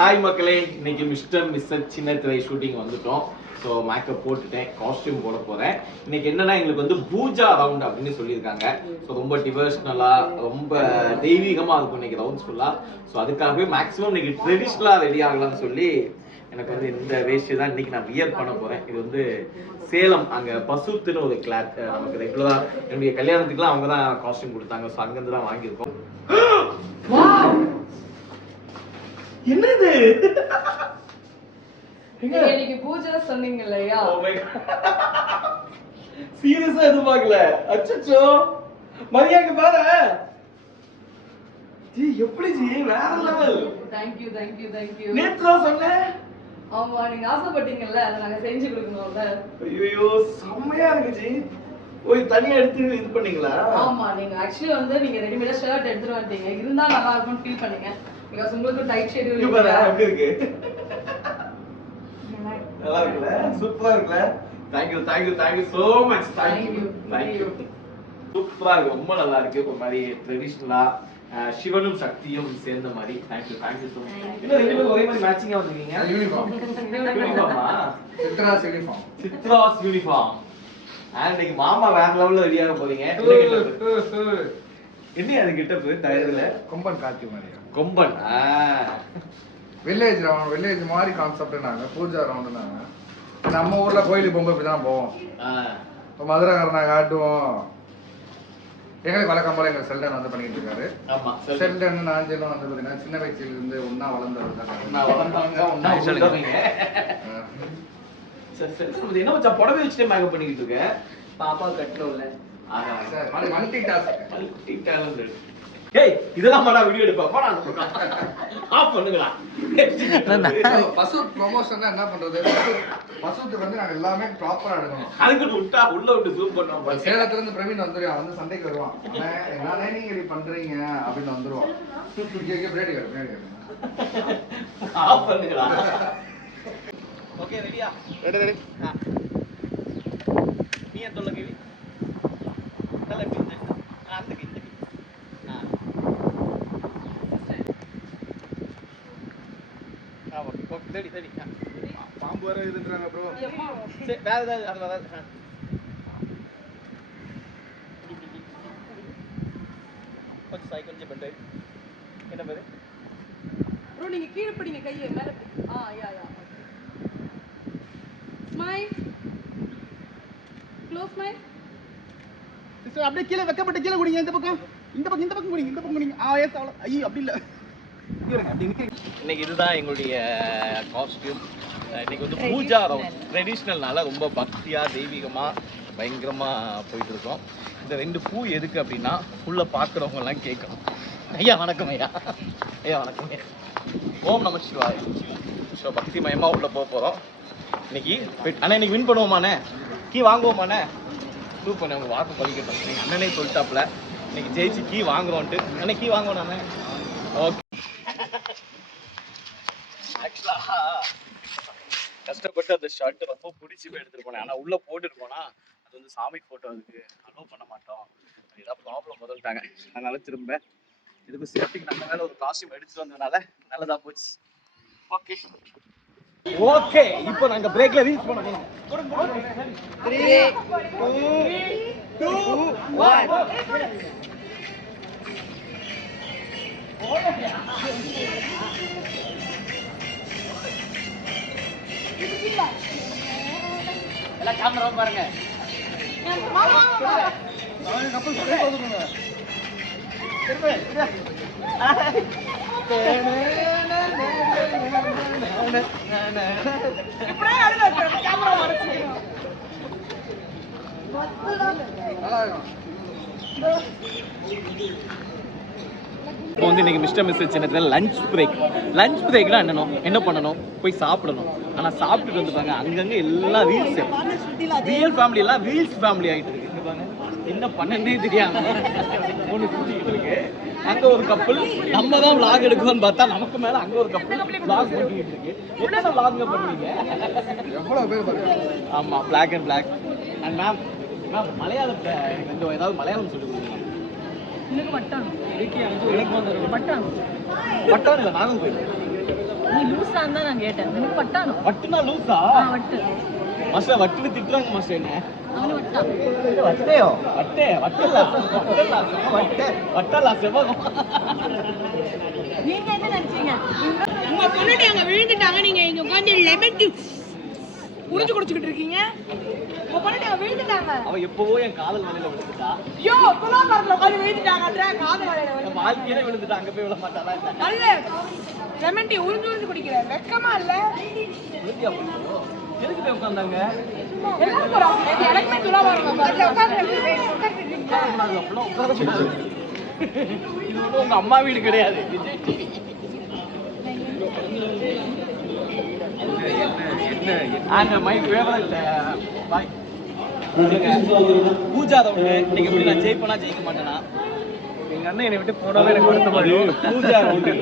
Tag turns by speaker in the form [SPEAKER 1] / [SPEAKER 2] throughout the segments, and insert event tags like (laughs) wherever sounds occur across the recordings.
[SPEAKER 1] Hi மக்களே. இன்னைக்கு mister mister சின்ன திரை ஷூட்டிங் வந்துட்டோம் ஸோ மேக்கப் போட்டுட்டேன். காஸ்டியூம் போட போறேன். இன்னைக்கு என்னன்னா எங்களுக்கு வந்து பூஜா ரவுண்ட் அப்படின்னு சொல்லியிருக்காங்க. ஸோ ரொம்ப டிவர்ஷனலா ரொம்ப தெய்வீகமா இருக்கும் இன்னைக்கு ரவுண்ட்ஸ் ஃபுல்லா ஸோ அதுக்காகவே மேக்ஸிமம் இன்னைக்கு ட்ரெடிஷ்னலா ரெடி ஆகலாம்னு சொல்லி எனக்கு வந்து இந்த வேஷ்டி தான் இன்னைக்கு நான் வியர் பண்ண போறேன். இது வந்து சேலம் அங்க பசுத்துன்னு ஒரு கிளாத் நமக்கு ரெகுலரா என்னுடைய கல்யாணத்துக்குலாம் அவங்க தான் காஸ்டியூம் கொடுத்தாங்க. ஸோ அங்கேருந்து தான் வாங்கியிருக்கோம். என்னது?
[SPEAKER 2] இன்னைக்கு பூஜை சொன்னீங்க இல்லையா?
[SPEAKER 1] சீரியஸா எதிர்பார்க்கல அச்சச்சோ. மரியாதை பாரு. ஜி எப்படி ஜி? வேற லெவல்.
[SPEAKER 2] தேங்க்யூ தேங்க்யூ தேங்க்யூ
[SPEAKER 1] நேத்து தான் சொன்னேன்.
[SPEAKER 2] ஆமா நீங்க ஆசைப்பட்டீங்கல்ல அதை நாங்க செஞ்சு கொடுக்கணும்ல.
[SPEAKER 1] ஐயோ செம்மையா இருக்கு ஜி. ஓய் தனியா எடுத்து இது பண்ணீங்களா?
[SPEAKER 2] ஆமா நீங்க ஆக்சுவலி வந்து நீங்க ரெடிமேடா ஷர்ட் எடுத்துட்டு வந்துட்டீங்க. இருந்தா நல்லா இருக்கும்னு ஃபீல் பண்ணீங்க. பிகாஸ் உங்களுக்கு டைட் ஷெட்யூல்
[SPEAKER 1] பாரு எப்படி இருக்கு. (laughs) நல்லா இருக்குல்ல? சூப்பரா இருக்குல்ல? Thank you thank you thank you so much. Thank you. thank you. சூப்பரா இருக்கு. ரொம்ப நல்லா இருக்கு. ஒரு மாதிரி ட்ரெடிஷனலா சிவனும் சக்தியும் சேர்ந்த மாதிரி. Thank you thank you so much. இன்னும் ரெண்டு பேரும் ஒரே மாதிரி மேட்சிங்கா வந்திருக்கீங்க?
[SPEAKER 3] Uniform
[SPEAKER 1] யூனிஃபார்மா
[SPEAKER 3] Chitras uniform
[SPEAKER 1] Chitras uniform and இன்னைக்கு மாமா வேற லெவல்ல ரெடியாக போறீங்க. என்ன அது கிட்ட டயர்ல
[SPEAKER 3] கொம்பன் கார்த்தி மாதிரியா?
[SPEAKER 1] கொம்பன் ஆ.
[SPEAKER 3] வில்லேஜ் ரவுண்ட் வில்லேஜ் மாதிரி கான்செப்ட்னாங்க பூஜா ரவுண்டுனாங்க நம்ம ஊர்ல கோயிலுக்கு போகும்போது இப்படி தான் போவோம் இப்போ மதுரைக்காரனை காட்டுவோம் எங்களுக்கு வழக்கம் போல எங்க செல்டன் வந்து பண்ணிட்டு இருக்காரு. செல்டன். நாஞ்சலும் வந்து பார்த்தீங்கன்னா சின்ன வயசுல இருந்து ஒண்ணா வளர்ந்தவர் தான்.
[SPEAKER 1] என்ன மச்சான் புடவை வச்சுட்டே மேக்கப் பண்ணிக்கிட்டு இருக்க?
[SPEAKER 4] பாப்பா கட்டணும்ல.
[SPEAKER 1] ஆஹா.
[SPEAKER 3] மல்டி டாஸ்க்
[SPEAKER 1] மல்டி ஏய் இதெல்லாம் மாடா வீடியோ எடுப்பா. போடா ஆஃப் பண்ணுங்களா
[SPEAKER 3] பசூட் ப்ரொமோஷன் என்ன பண்றது? பசூத்துக்கு வந்து நாங்க எல்லாமே ப்ராப்பரா எடுக்கணும்.
[SPEAKER 1] அதுக்கு விட்டா உள்ள விட்டு ஜூம் பண்ணுவோம்.
[SPEAKER 3] சேலத்துல இருந்து பிரவீன் வந்துருவான். வந்து சண்டைக்கு வருவான். நீங்க இப்படி பண்றீங்க? அப்படின்னு வந்துருவான். பிளேட் கேடு
[SPEAKER 1] ஆஃப் பண்ணுங்களா ஓகே ரெடியா
[SPEAKER 3] ரெடி ரெடி
[SPEAKER 1] நீ ஏன் சொல்ல கேள்வி நல்ல கிட்ட அந்த கிட்ட ஆ ஆ ஓகே ஓகே ரெடி ரெடி
[SPEAKER 3] பாம்பு வர இதுன்றாங்க ப்ரோ
[SPEAKER 1] சரி வேற ஏதாவது அது வராது ஆ. கொஞ்சம் சாய் கொஞ்சம் என்ன பேரு?
[SPEAKER 2] ப்ரோ நீங்க கீழே பிடிங்க கையை மேல. ஆ yeah yeah. Smile close smile
[SPEAKER 4] sister அப்படியே கீழே வைக்கப்பட்ட கீழே குடிங்க இந்த பக்கம். இந்த பக்கம் இந்த பக்கம் குடிங்க இந்த பக்கம் குடிங்க ஆ ஏஸ் அவ்வளோ ஐயோ அப்படி இல்லை.
[SPEAKER 1] இன்னைக்கு இதுதான் எங்களுடைய காஸ்டியூம் இன்னைக்கு வந்து பூஜா ரவுண்ட் ட்ரெடிஷ்னல்னால ரொம்ப பக்தியா தெய்வீகமா பயங்கரமா போயிட்டு இருக்கோம். இந்த ரெண்டு பூ எதுக்கு அப்படின்னா உள்ள பாக்குறவங்க எல்லாம் கேட்கணும். ஐயா வணக்கம் ஐயா. ஐயா வணக்கம் ஐயா. ஓம் நம சிவாய் ஸோ பக்தி மயமா உள்ள போக போறோம். இன்னைக்கு அண்ணா இன்னைக்கு வின் பண்ணுவோமாண்ணே? கீ வாங்குவோமாண்ணே? சூப்பர் உங்க வாக்கு பழிக்கட்டும் அண்ணனே சொல்லிட்டாப்ல இன்னைக்கு ஜெயிச்சு கீ வாங்குறோன்ட்டு. அண்ணன் கீ வாங்குவோம் அண்ணே ஓகே கஷ்டப்பட்டு அந்த ஷர்ட் ரொம்ப பிடிச்சி போய் எடுத்துட்டு போனேன். ஆனா உள்ள போட்டுட்டு போனா அது வந்து சாமி போட்டோ அதுக்கு அலோவ் பண்ண மாட்டோம். ஏதாவது ப்ராப்ளம் முதல்ட்டாங்க அதனால திரும்ப இதுக்கு சேஃப்டிக்கு நம்ம மேல ஒரு காஸ்டியூம் எடுத்துட்டு வந்ததுனால நல்லதா போச்சு. ஓகே ஓகே இப்போ நாங்க பிரேக்ல ரீச் பண்ண எல்லாம் கேமரா பாருங்க.
[SPEAKER 3] நல்லா இருக்கும்
[SPEAKER 1] இப்போ வந்து இன்னைக்கு மிஸ்டர் மிஸ் சின்னத்தில் லஞ்ச் பிரேக் லஞ்ச் பிரேக்னா என்னணும் என்ன பண்ணணும்? போய் சாப்பிடணும். ஆனால் சாப்பிட்டுட்டு வந்து பாருங்க அங்கங்கே எல்லாம் ரீல்ஸ் ரியல் ஃபேமிலி எல்லாம் ரீல்ஸ் ஃபேமிலி ஆகிட்டு இருக்கு. இங்க பாருங்க என்ன பண்ணனே தெரியாம. ஒன்று சுற்றிக்கிட்டு இருக்கு. அங்க ஒரு கப்பல் நம்ம தான் vlog எடுக்கணும்னு பார்த்தா நமக்கு மேல அங்க ஒரு கப்பல் vlog பண்ணிக்கிட்டு இருக்கு. என்ன vlogங்க பண்ணுவீங்க?
[SPEAKER 3] எவ்வளவு பேர் பாருங்க.
[SPEAKER 1] ஆமா black and black and ma'am ma'am மலையாளத்தை எனக்கு கொஞ்சம் ஏதாவது மலையாளம் சொல்லி கொடுங்க.
[SPEAKER 2] எனக்கு வட்டான் வட்டான்
[SPEAKER 1] பட்டான் இல்லை நானும் போயிருக்கேன்.
[SPEAKER 2] நீ
[SPEAKER 5] லூசான்னு தான் நான் கேட்டேன். எனக்கு பட்டானோ
[SPEAKER 1] வட்டுனா லூசா?
[SPEAKER 5] வட்டு.
[SPEAKER 1] மாஸ்டர் வட்டுன்னு திட்டுறாங்க மாஸ்டர் என்ன? வட்டையோ? வட்டே வட்டலா வட்டலா வட்டே வட்டலா செவகம்
[SPEAKER 5] நீங்க என்ன நினைச்சீங்க?
[SPEAKER 6] உங்க பொண்ணு அங்க விழுந்துட்டாங்க. நீங்க இங்க உட்காந்து லெமன் ஜூஸ் குடிச்சுக்கிட்டு இருக்கீங்க. அங்க விழுந்துட்டாங்க.
[SPEAKER 1] அவ எப்பவோ என் காதல் வலையில விழுந்துட்டா.
[SPEAKER 6] ஐயோ துலா மரத்துல உட்காந்து விழுந்துட்டாங்க காது வலையில
[SPEAKER 1] வாழ்க்கையில விழுந்துட்டா அங்க போய் விழ மாட்டாளா இல்ல
[SPEAKER 6] நல்ல லெமன் டீ உறிஞ்சு உறிஞ்சு குடிக்கிற வெக்கமா இல்ல?
[SPEAKER 1] எதுக்கு போய்
[SPEAKER 6] எல்லாரும் போறாங்க எனக்குமே.
[SPEAKER 1] இது உங்க அம்மா வீடு கிடையாது. And my favorite, uh, bye. Pooja round இன்னைக்கு எப்படி நான் ஜெயிப்பேனா ஜெயிக்க மாட்டேனா?
[SPEAKER 4] எங்க அண்ணன் என்னை விட்டு போனாலும் எனக்கு வருத்தமா
[SPEAKER 1] பூஜா ரவுண்டு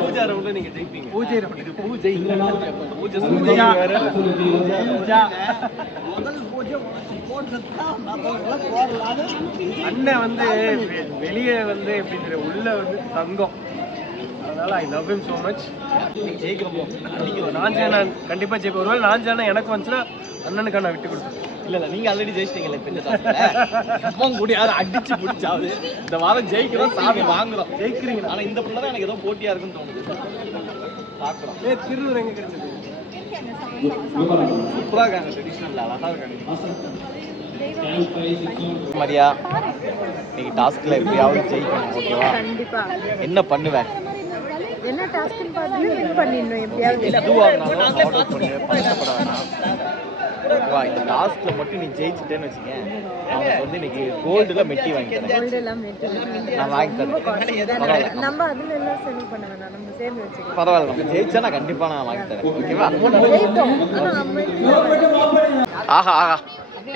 [SPEAKER 1] பூஜா ரவுண்டு நீங்க ஜெயிப்பீங்க. பூஜை ரவுண்டு பூஜை பூஜை
[SPEAKER 4] பூஜா.
[SPEAKER 1] பூஜா.
[SPEAKER 4] முதல் பூஜை அண்ணன் வந்து வெளியே வந்து எப்படி தெரியும் உள்ள வந்து தங்கம். அதனால I love him so much
[SPEAKER 1] நீங்க
[SPEAKER 4] நான் ஜெயனா கண்டிப்பா ஜெயிப்பேன் ஒருவேளை நான் ஜெயனா எனக்கு வந்துச்சுன்னா அண்ணனுக்கு நான் விட்டு கொடுப்பேன்
[SPEAKER 1] இல்ல இல்ல நீங்க ஆல்ரெடி ஜெயிச்சிட்டீங்கல்ல இப்போ கூட யாரும் அடிச்சு பிடிச்சாவது. இந்த வாரம் ஜெயிக்கிறோம் சாமி வாங்குறோம். ஜெயிக்கிறீங்க. ஆனா இந்த பிள்ளை தான் எனக்கு ஏதோ போட்டியா இருக்குன்னு தோணுது. பாக்குறோம்
[SPEAKER 4] ஏ திருவூர் எங்க கிடைச்சது?
[SPEAKER 1] சூப்பரா இருக்காங்க ட்ரெடிஷனல் அழகா இருக்காங்க. மரியா இன்னைக்கு டாஸ்க்ல எப்படியாவது ஜெயிக்கணும் ஓகேவா என்ன பண்ணுவேன்
[SPEAKER 5] என்ன டாஸ்க்னு பார்த்து வின் பண்ணிடணும் எப்படியாவது.
[SPEAKER 1] ஓகேவா இந்த டாஸ்க்ல மட்டும் நீ ஜெயிச்சிட்டேன்னு வச்சுக்கேன். அவனுக்கு வந்து இன்னைக்கு கோல்டுல மெட்டி வாங்கி
[SPEAKER 5] கோல்டு
[SPEAKER 1] நான் வாங்கி தரேன்.
[SPEAKER 5] நம்ம அதுல எல்லாம் செலவு பண்ண வேணாம். நம்ம சேர்ந்து வச்சுக்கலாம்.
[SPEAKER 1] பரவாயில்ல. நம்ம ஜெயிச்சா நான் கண்டிப்பா நான் வாங்கி தரேன். ஓகேவா? ஆஹா ஆஹா.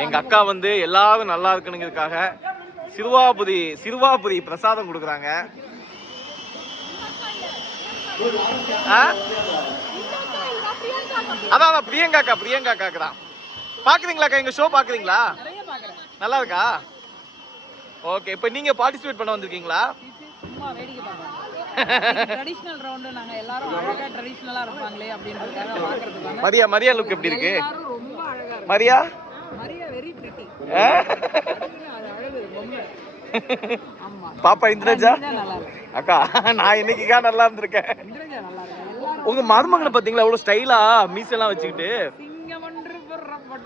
[SPEAKER 1] எங்க அக்கா வந்து எல்லாரும் நல்லா இருக்கணுங்கிறதுக்காக சிறுவாபுரி சிறுவாபுரி பிரசாதம் கொடுக்குறாங்க. ஆ? அதான் பிரியங்கா அக்கா பிரியங்கா அக்காக்கு தான். பாக்குறீங்களாக்கா? எங்க ஷோ பாக்குறீங்களா? நல்லா இருக்கா ஓகே இப்போ நீங்க பார்ட்டிசிபேட் பண்ண வந்திருக்கீங்களா?
[SPEAKER 6] சும்மா வேடிக்கை பார்க்கலாம் ட்ரெடிஷ்னல் ரவுண்டு நாங்க எல்லாரும் அழகா ட்ரெடிஷ்னலா இருப்பாங்களே அப்படின்றதுக்காக பாக்குறதுக்கு வந்தோம்.
[SPEAKER 1] மரியா மரியா லுக் எப்படி இருக்கு?
[SPEAKER 6] ரொம்ப அழகா
[SPEAKER 1] மரியா?
[SPEAKER 6] மரியா வெரி பிரிட்டி அழகு
[SPEAKER 1] பாப்பா இந்திரஜா? அக்கா நான் இன்னைக்குக்கா நல்லா இருந்திருக்கேன். உங்க மருமகனை பாத்தீங்களா எவ்வளவு ஸ்டைலா மீசெல்லாம் வச்சுக்கிட்டு.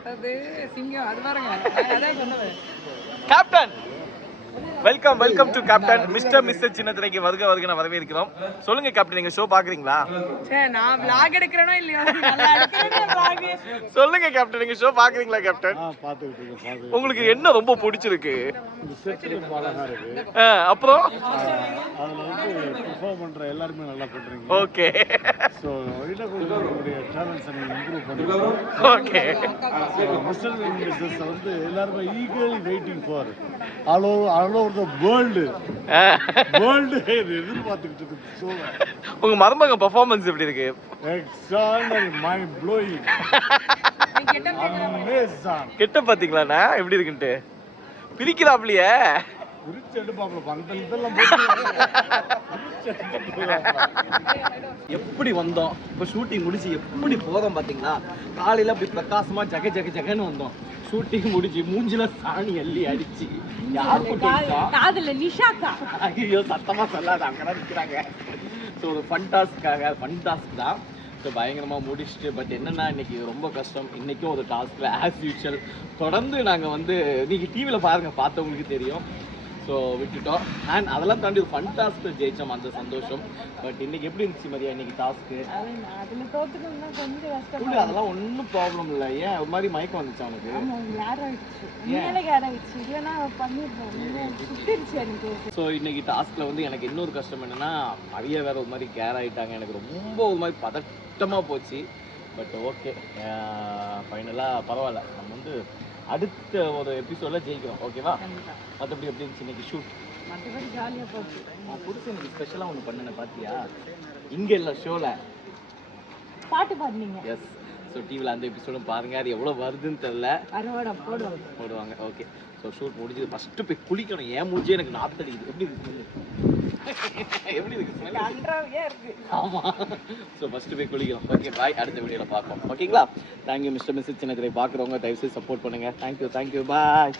[SPEAKER 6] அது சிங்கம் அது பாருங்க. அதான்
[SPEAKER 1] captain welcome welcome to captain mister mister சின்ன திரைக்கு வருக வருக நான் வரவேற்கிறோம். சொல்லுங்க கேப்டன் நீங்க ஷோ பாக்குறீங்களா
[SPEAKER 6] நான் vlog எடுக்கிறேனோ இல்லையோ? நல்லா எடுக்கிறேன் vlog?
[SPEAKER 1] சொல்லுங்க கேப்டன் நீங்க ஷோ பாக்குறீங்களா கேப்டன்
[SPEAKER 7] பார்த்துக்கிட்டு இருக்கேன் பார்த்து
[SPEAKER 1] உங்களுக்கு என்ன ரொம்ப பிடிச்சிருக்கு?
[SPEAKER 7] அழகா இருக்கு.
[SPEAKER 1] ஆ, அப்புறம்?
[SPEAKER 7] அதில் வந்து பெர்ஃபார்ம் பண்ணுற எல்லாருமே நல்லா பண்ணுறீங்க
[SPEAKER 1] ஓகே.
[SPEAKER 7] ஸோ இடக்கூடிய டேலண்ட்ஸை நீங்கள் இம்ப்ரூவ் பண்ணுறோம்
[SPEAKER 1] ஓகே.
[SPEAKER 7] மிஸ்டர் மிஸ்ஸஸ் வந்து எல்லாருமே equally waiting for all over all over (laughs) the world world எதிர்பார்த்துக்கிட்டு இருக்கு? ஸோ
[SPEAKER 1] உங்க மருமகன் பெர்ஃபார்மன்ஸ் எப்படி இருக்கு?
[SPEAKER 7] எக்ஸ்ட்ரானரி மைண்ட் ப்ளோயிங் அமேசான்
[SPEAKER 1] கிட்ட பாத்தீங்களாண்ணா? எப்படி இருக்குன்ட்டு? பிரிக்கிறாப்லையே.
[SPEAKER 7] குறிச்சு எடுப்பாப்புல அந்த இதெல்லாம் (laughs)
[SPEAKER 1] எப்படி வந்தோம்? இப்போ ஷூட்டிங் முடிச்சு எப்படி போறோம் பாத்தீங்களா? காலையில அப்படி பிரகாசமா ஜக ஜக ஜகன்னு வந்தோம். ஷூட்டிங் முடிச்சு மூஞ்சில சாணி அள்ளி அடிச்சு. யார்?
[SPEAKER 6] காதுல நிஷாக்கா?
[SPEAKER 1] ஐயோ சத்தமா சொல்லாத. அங்கதான் நிக்கிறாங்க. ஸோ ஒரு ஃபன் டாஸ்க்காக ஃபன் டாஸ்க் தான். ஸோ பயங்கரமா முடிச்சுட்டு பட் என்னன்னா இன்னைக்கு ரொம்ப கஷ்டம். இன்னைக்கும் ஒரு டாஸ்க்ல ஆஸ் யூஷுவல் தொடர்ந்து நாங்க வந்து நீங்க டிவியில பாருங்க பார்த்தவங்களுக்கு தெரியும். ஸோ விட்டுட்டோம் அண்ட் அதெல்லாம் தாண்டி ஒரு ஃபன் டாஸ்க் ஜெயிச்சோம். அந்த சந்தோஷம். பட் இன்னைக்கு எப்படி இருந்துச்சு மதியா இன்னைக்கு டாஸ்க்கு
[SPEAKER 6] அதுல தோத்துக்கணும்னா கொஞ்சம் கஷ்டம்
[SPEAKER 1] அதெல்லாம் ஒன்றும் ப்ராப்ளம் இல்லை. ஏன்? ஒரு மாதிரி மயக்கம் வந்துச்சு அவனுக்கு ஸோ இன்னைக்கு டாஸ்க்ல வந்து எனக்கு இன்னொரு கஷ்டம் என்னன்னா நிறைய வேற ஒரு மாதிரி கேர் ஆயிட்டாங்க. எனக்கு ரொம்ப ஒரு மாதிரி பதட்டமா போச்சு. பட் ஓகே ஃபைனலாக பரவாயில்ல. நம்ம வந்து அடுத்த ஒரு எபிசோட்ல ஜெயிக்கிறோம். ஓகேவா மற்றபடி எப்படி இருந்துச்சு இன்னைக்கு ஷூட்
[SPEAKER 6] மற்றபடி ஜாலியா போச்சு.
[SPEAKER 1] நான் புதுசு எனக்கு ஸ்பெஷலாக ஒன்று பண்ணேன் பார்த்தியா இங்கே இல்லை ஷோவில்
[SPEAKER 6] பாட்டு பாடுனீங்க.
[SPEAKER 1] எஸ் ஸோ டிவியில் அந்த எபிசோடும் பாருங்க. அது எவ்வளோ வருதுன்னு தெரில
[SPEAKER 6] போடுவோம்
[SPEAKER 1] போடுவாங்க. ஓகே ஸோ ஷூட் முடிஞ்சது. ஃபஸ்ட்டு போய் குளிக்கணும். ஏன் மூஞ்சே எனக்கு நாத்தடிக்குது எப்படி இருக்கு? எப்படி இருக்கு smell? ஆமா. ஸோ ஃபஸ்ட்டு போய் குளிக்கலாம் ஓகே பாய் அடுத்த வீடியோவில் பார்ப்போம். ஓகேங்களா தேங்க்யூ மிஸ்டர் மிஸ்ஸஸ் சின்ன திரை பார்க்குறவங்க தயவுசெய்து சப்போர்ட் பண்ணுங்கள் தேங்க்யூ தேங்க்யூ பாய்